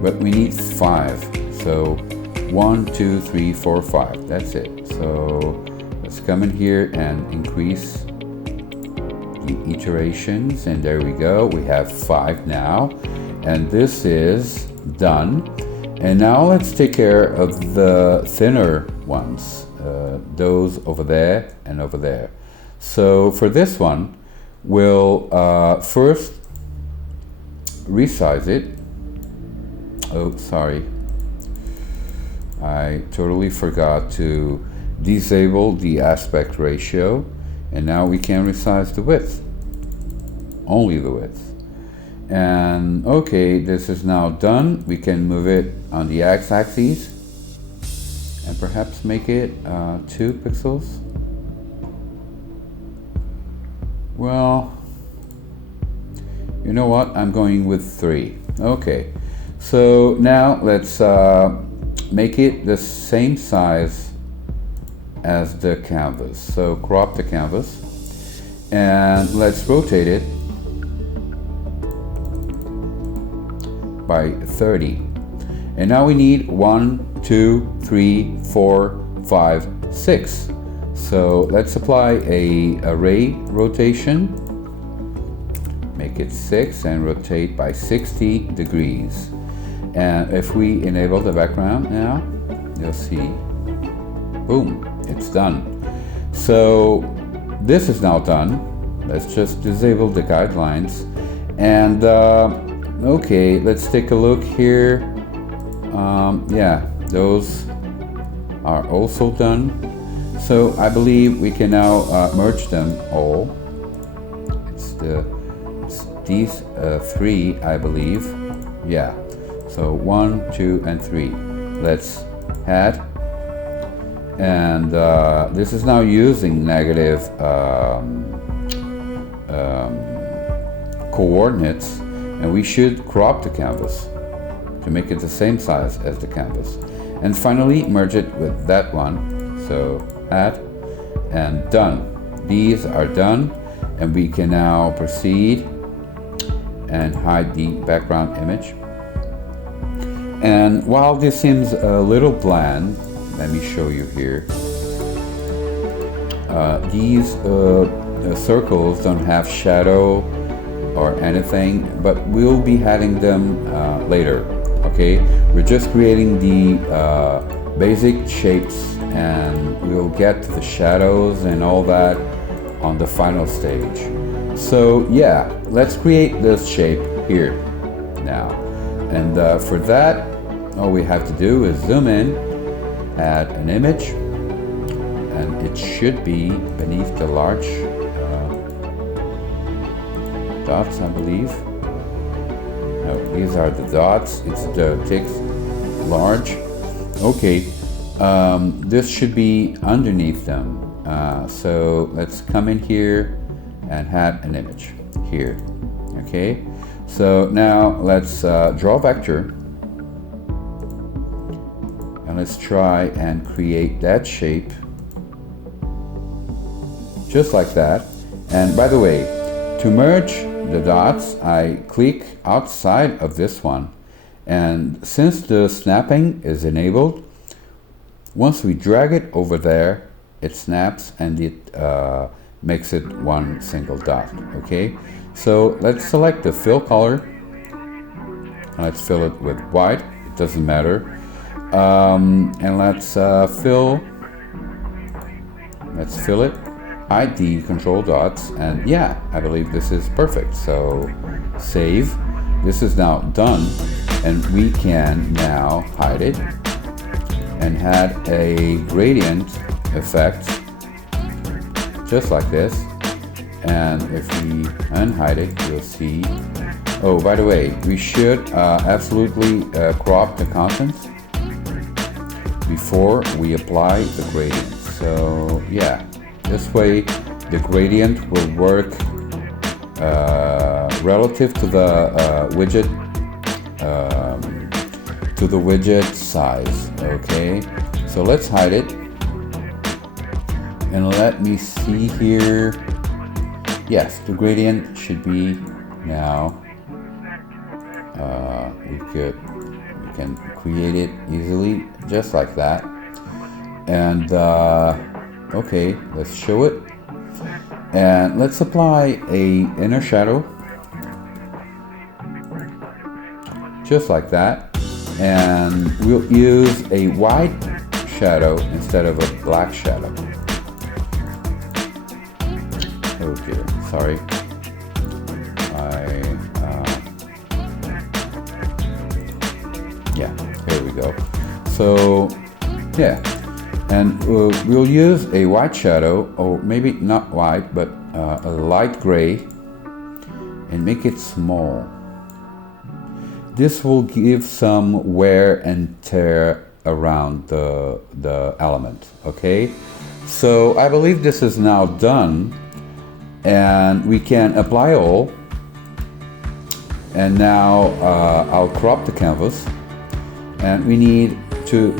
But we need 5. So 1, 2, 3, 4, 5. That's it. So let's come in here and increase iterations, and there we go. We have 5 now, and this is done. And now let's take care of the thinner ones, those over there and over there. So for this one, we'll first resize it. Oh, sorry, I totally forgot to disable the aspect ratio. And now we can resize the width, only the width. And okay, this is now done. We can move it on the x-axis and perhaps make it 2 pixels. Well, you know what? I'm going with 3. Okay, so now let's make it the same size as the canvas. So crop the canvas, and let's rotate it by 30. And now we need 1, 2, 3, 4, 5, 6. So let's apply a array rotation, make it 6, and rotate by 60 degrees. And if we enable the background now, you'll see, boom, it's done. So this is now done. Let's just disable the guidelines. And okay, let's take a look here. Yeah, those are also done. So I believe we can now merge them all. It's these 3, I believe. Yeah, so 1, 2, and 3. Let's add. And this is now using negative coordinates, and we should crop the canvas to make it the same size as the canvas. And finally merge it with that one. So add, and done. These are done, and we can now proceed and hide the background image. And while this seems a little bland, let me show you here. These circles don't have shadow or anything, but we'll be adding them later. Okay, we're just creating the basic shapes, and we'll get to the shadows and all that on the final stage. So yeah, let's create this shape here now. And for that, all we have to do is zoom in, add an image, and it should be beneath the large dots, I believe. No, these are the dots. It's the text large. Okay, this should be underneath them. So let's come in here and add an image here. Okay, so now let's draw a vector. And let's try and create that shape just like that. And by the way, to merge the dots, I click outside of this one, and since the snapping is enabled, once we drag it over there, it snaps and it makes it one single dot. Okay, so let's select the fill color and let's fill it with white. It doesn't matter. And let's fill it, hide the control dots, and yeah, I believe this is perfect. So save, this is now done, and we can now hide it and add a gradient effect just like this. And if we unhide it, you'll see, oh, by the way, we should absolutely crop the contents before we apply the gradient. So yeah, this way the gradient will work relative to the widget size. Okay, so let's hide it, and let me see here. Yes, the gradient should be now. We can create it easily, just like that. And okay, let's show it. And let's apply a inner shadow, just like that. And we'll use a white shadow instead of a black shadow. Oh dear, sorry. Yeah, here we go. So yeah, and we'll use a white shadow, or maybe not white, but a light gray, and make it small. This will give some wear and tear around the element. Okay, so I believe this is now done, and we can apply all. And now I'll crop the canvas, and we need to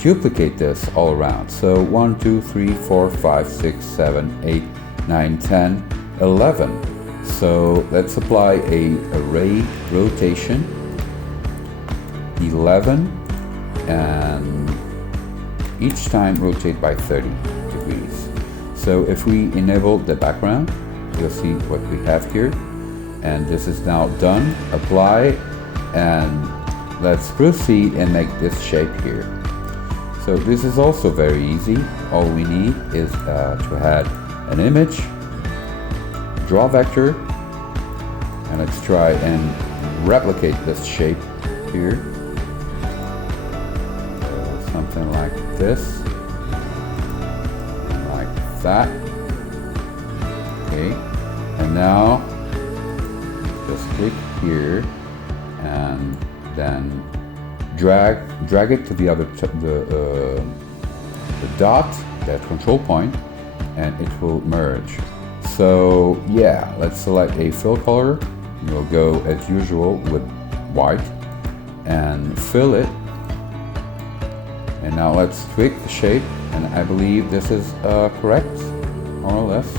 duplicate this all around. So 1, 2, 3, 4, 5, 6, 7, 8, 9, 10, 11. So let's apply a array rotation 11, and each time rotate by 30 degrees. So if we enable the background, you'll see what we have here. And this is now done. Apply, and let's proceed and make this shape here. So this is also very easy. All we need is to add an image, draw vector, and let's try and replicate this shape here. So something like this, like that. Okay, and now just click here, and then drag it to the other the dot, that control point, and it will merge. So yeah, let's select a fill color. We'll go as usual with white and fill it. And now let's tweak the shape, and I believe this is correct, more or less.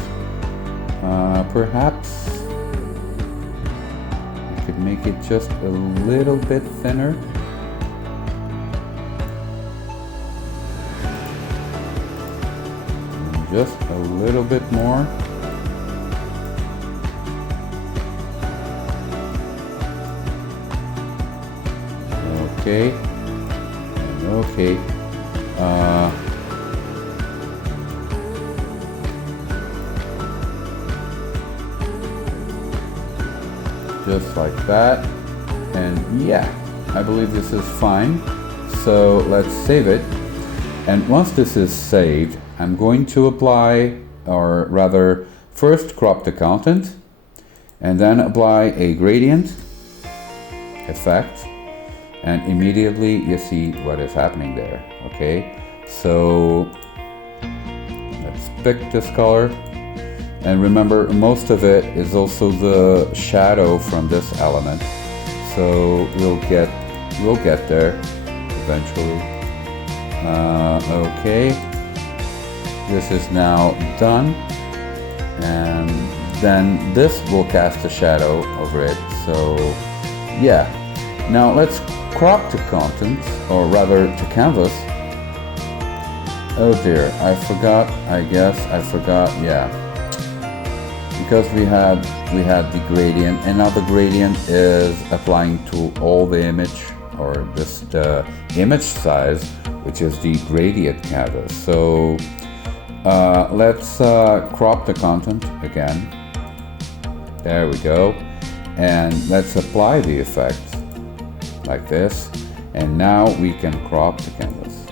Perhaps we could make it just a little bit thinner. Just a little bit more. Okay. Okay. Just like that. And yeah, I believe this is fine. So let's save it. And once this is saved, I'm going to apply, or rather first crop the content, and then apply a gradient effect, and immediately you see what is happening there. Okay, so let's pick this color, and remember, most of it is also the shadow from this element, so we'll get there eventually. Okay, this is now done, and then this will cast a shadow over it. So yeah, now let's crop the content, or rather the canvas. Oh dear, I forgot, yeah, because we had the gradient, and now the gradient is applying to all the image, or just the image size, which is the gradient canvas. So let's crop the content again. There we go. and let's apply the effect like this, and now we can crop the canvas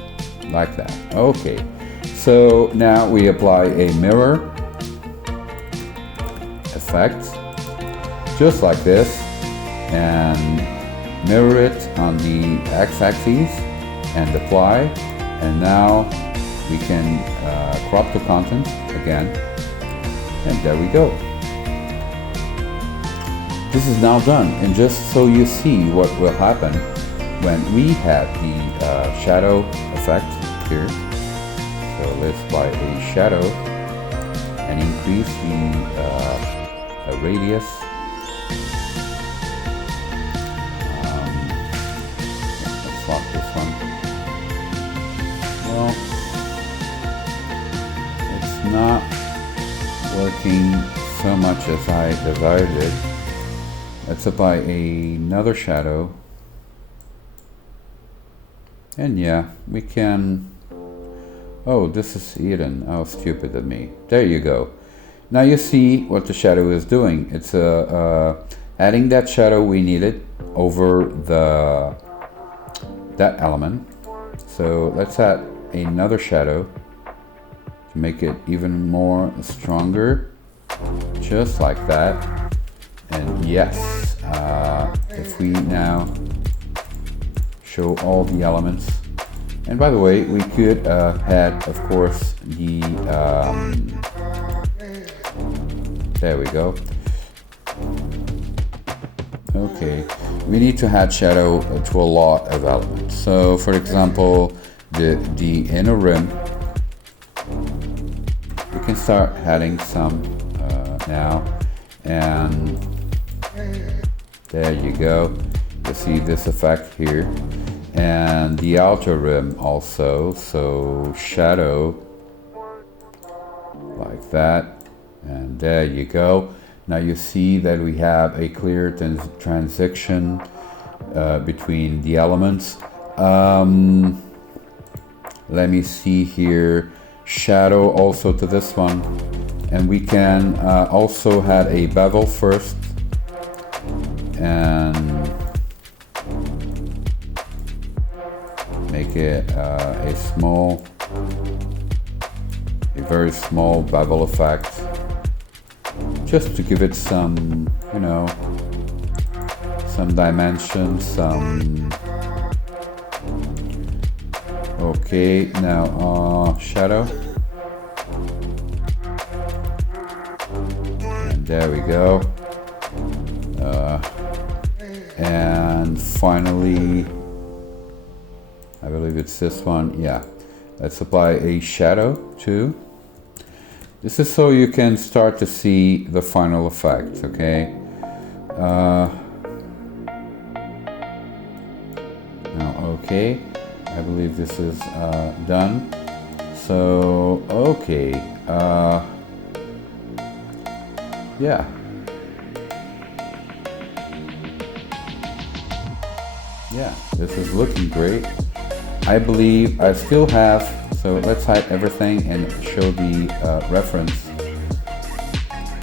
like that. Okay, so now we apply a mirror effect just like this, and mirror it on the x-axis and apply, and now we can crop the content again, and there we go. This is now done, and just so you see what will happen when we have the shadow effect here. So let's apply a shadow and increase the radius. Let's lock this one. Well, it's not working so much as I desired it. Let's apply another shadow. And yeah, we can... Oh, this is hidden. Oh, stupid of me. There you go. Now you see what the shadow is doing. It's adding that shadow we needed over that element. So let's add another shadow to make it even more stronger. Just like that. And yes, if we now show all the elements, and by the way, we could add, of course, the there we go. Okay, we need to add shadow to a lot of elements. So for example, the inner rim, we can start adding some now, and there you go. You see this effect here, and the outer rim also. So shadow like that, and there you go. Now you see that we have a clear transition between the elements. Let me see here, shadow also to this one, and we can also add a bevel first, and make it a very small bevel effect, just to give it some, you know, some dimension, some... Okay, now shadow, and there we go. And finally, I believe it's this one. Yeah, let's apply a shadow too. This is so you can start to see the final effect. Okay. Now, okay, I believe this is done. So, okay, yeah. Yeah, this is looking great. I believe I still have, so let's hide everything and show the reference.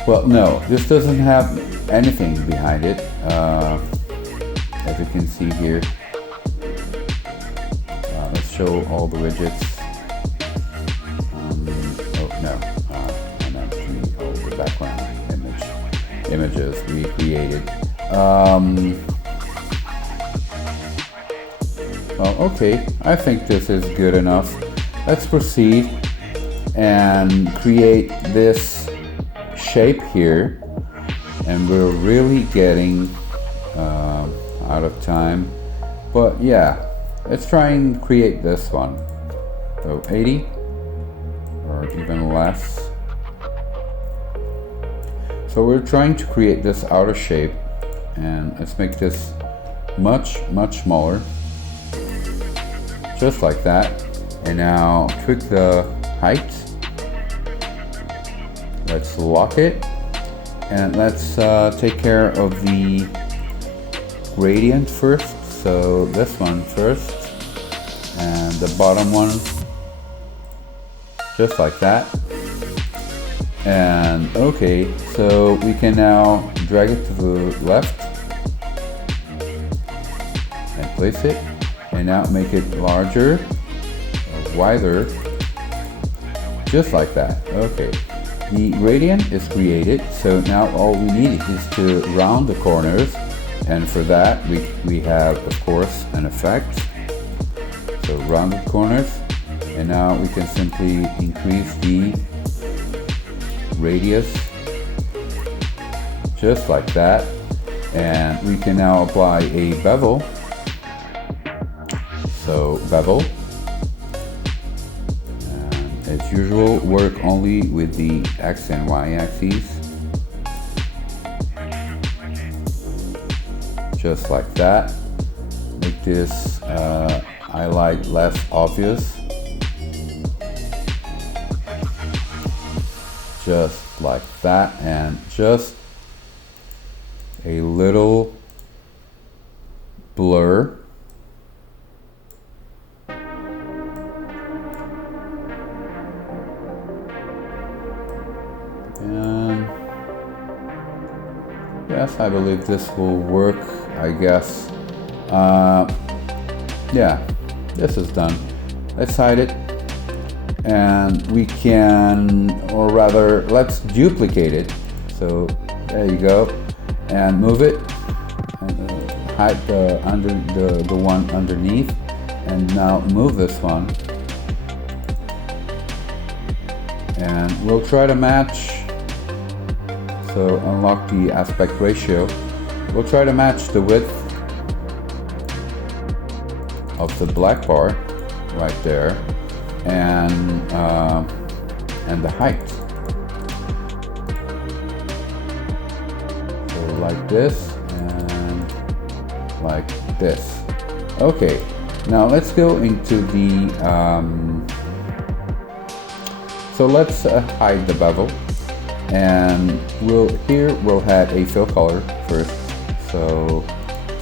Well, no, this doesn't have anything behind it, as you can see here. Let's show all the widgets. Oh no, I meant all the background images we created. Well, okay, I think this is good enough. Let's proceed and create this shape here, and we're really getting out of time, but yeah, let's try and create this one. So 80 or even less. So we're trying to create this outer shape, and let's make this much smaller, just like that. And now tweak the height. Let's lock it, and let's take care of the gradient first. So this one first, and the bottom one, just like that. And okay, so we can now drag it to the left and place it, and now make it larger, wider, just like that. Okay, the gradient is created, so now all we need is to round the corners, and for that we have, of course, an effect. So rounded corners, and now we can simply increase the radius, just like that, and we can now apply a bevel. So bevel, and as usual, work only with the X and Y axes, just like that. Make this highlight less obvious, just like that, and just a little blur. And yes, I believe this will work, I guess. Yeah, this is done. Let's hide it, and we can, or rather, let's duplicate it. So there you go, and move it, and hide the one underneath, and now move this one, and we'll try to match. So unlock the aspect ratio. We'll try to match the width of the black bar right there, and the height. So like this and like this. Okay, now let's go into the so let's hide the bevel, and we'll add a fill color first. So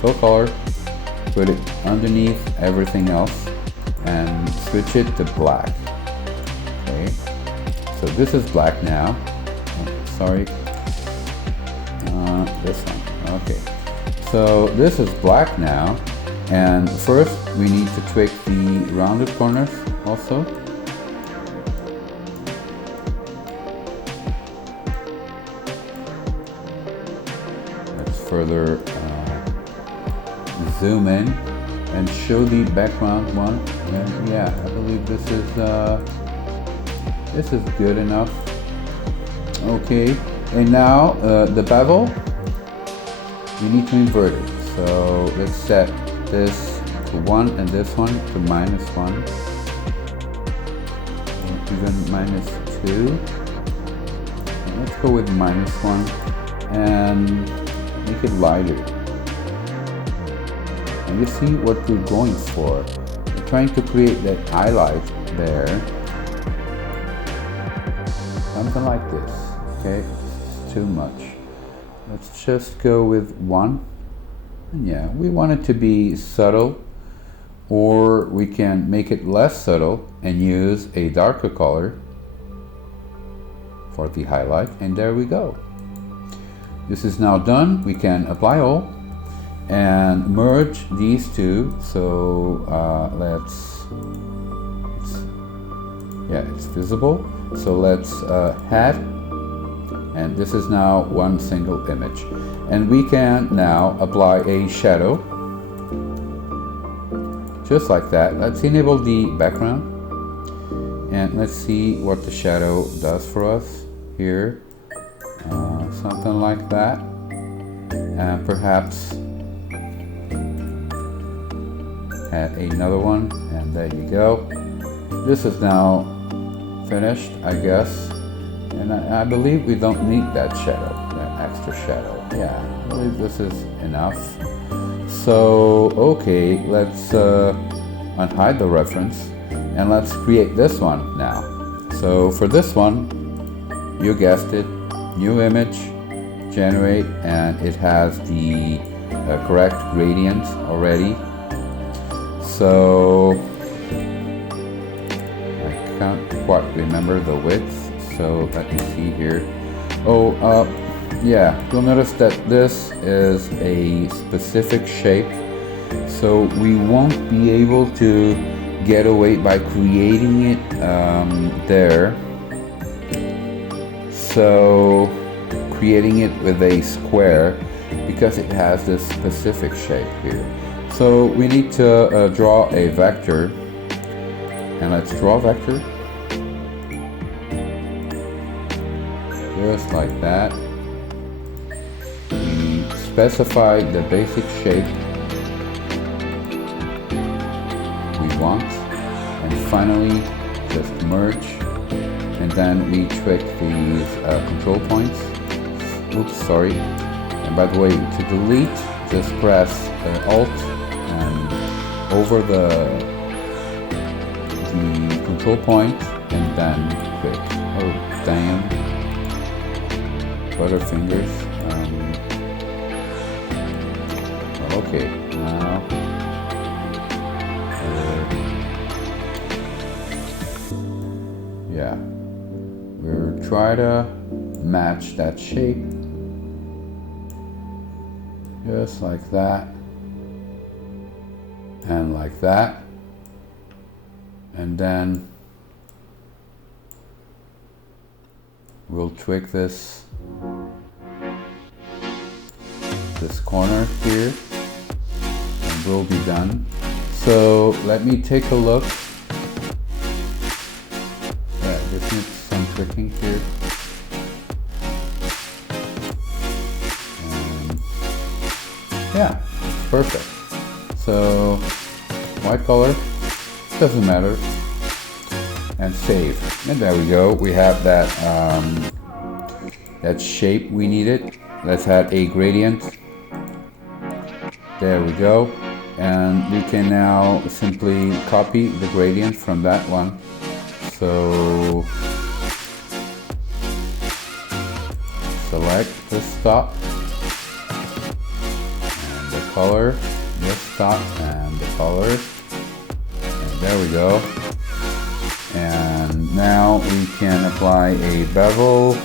fill color, put it underneath everything else, and switch it to black. Okay, so this is black now. Oh, sorry, this one. Okay, so this is black now, and first we need to tweak the rounded corners also. Further zoom in and show the background one, and yeah, I believe this is good enough. Okay, and now the bevel, you need to invert it. So let's set this to 1 and this one to -1, or even -2. And let's go with -1 and make it lighter. And you see what we're going for. We're trying to create that highlight there. Something like this. Okay, it's too much. Let's just go with 1. And yeah, we want it to be subtle, or we can make it less subtle and use a darker color for the highlight, and there we go. This is now done. We can apply all and merge these two. So it's visible. So let's add, and this is now one single image. And we can now apply a shadow, just like that. Let's enable the background, and let's see what the shadow does for us here. Something like that, and perhaps add another one, and there you go. This is now finished, I guess, and I believe we don't need that shadow, that extra shadow. Yeah, I believe this is enough. So okay, let's unhide the reference, and let's create this one now. So for this one, you guessed it, new image, generate, and it has the correct gradient already. So I can't quite remember the width, So let me see here. Yeah, you'll notice that this is a specific shape, so we won't be able to get away by creating it there. So creating it with a square, because it has this specific shape here. So we need to draw a vector, and let's draw a vector just like that. We specify the basic shape we want, and finally just merge, and then we tweak these control points. Oops, sorry. And by the way, to delete, just press Alt and over the control point, and then click. Oh damn! Butterfingers. Okay, now yeah, we'll try to match that shape just like that, and like that, and then we'll tweak this corner here, and we'll be done. So let me take a look. Yeah, this needs some tweaking here. Yeah, it's perfect. So white color, doesn't matter, and save. And there we go. We have that that shape we needed. Let's add a gradient. There we go. And we can now simply copy the gradient from that one. So select this top, and the color, this top, and the color. And there we go. And now we can apply a bevel,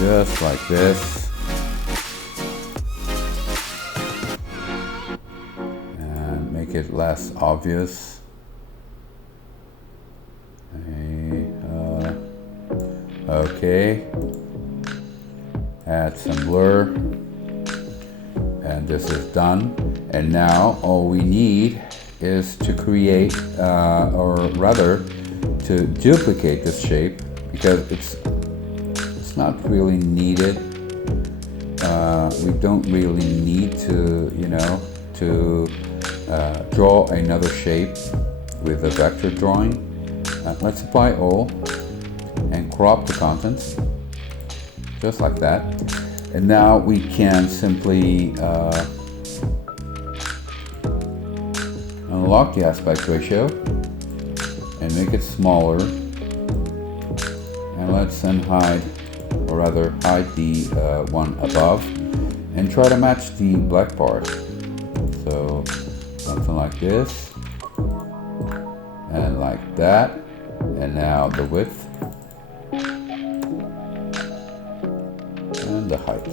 just like this. It less obvious. Okay, add some blur, and this is done. And now all we need is to create, or rather to duplicate this shape, because it's not really needed. We don't really need to, you know, to draw another shape with a vector drawing. Let's apply all and crop the contents just like that. And now we can simply unlock the aspect ratio and make it smaller. And let's then hide, or rather hide the one above, and try to match the black part. So something like this, and like that, and now the width and the height.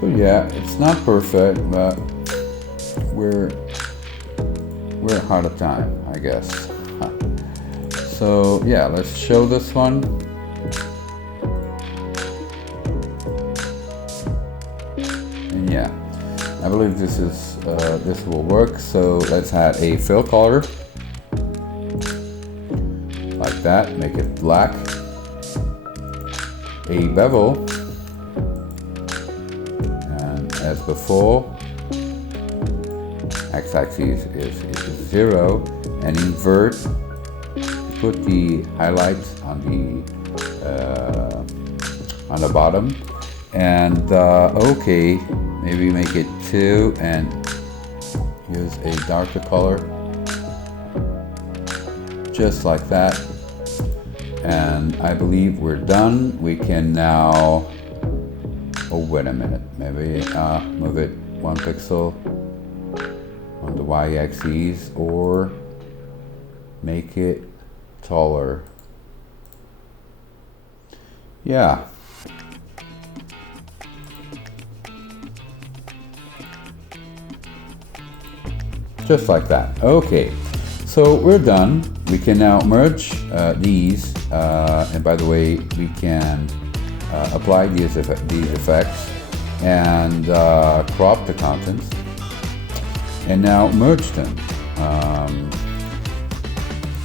So yeah, it's not perfect, but we're out of time, I guess. So yeah, let's show this one. Yeah, I believe this will work. So let's add a fill color like that, make it black, a bevel, and as before, x-axis is 0, and invert, put the highlights on the bottom, and okay, maybe make it 2 and use a darker color, just like that. And I believe we're done. We can now, oh wait a minute, maybe move it 1 pixel, on the y-axis or make it taller. Yeah. Just like that. Okay, so we're done. We can now merge these, and by the way, we can apply these effects and crop the contents, and now merge them.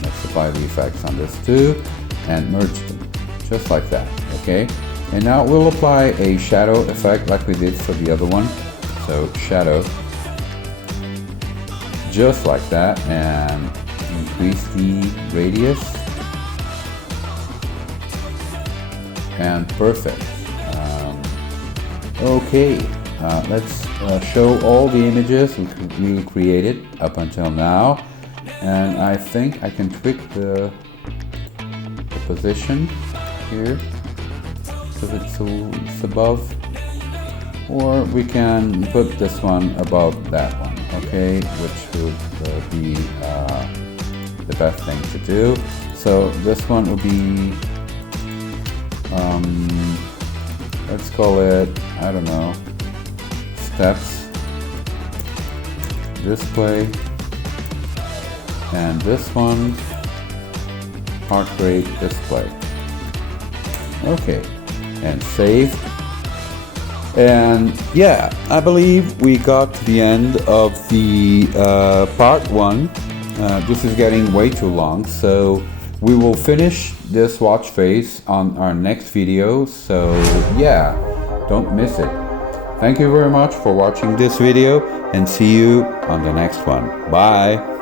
Let's apply the effects on this too, and merge them, just like that. Okay, and now we'll apply a shadow effect like we did for the other one. So shadow, just like that, and increase the radius, and perfect. Okay, let's show all the images we created up until now, and I think I can tweak the position here because it's above, or we can put this one above that one. Okay, which would be the best thing to do. So this one will be, let's call it, I don't know, steps, display, and this one, heart rate display. Okay, and save. And yeah, I believe we got to the end of the part one. This is getting way too long, so we will finish this watch face on our next video. So yeah, don't miss it. Thank you very much for watching this video, and see you on the next one. Bye.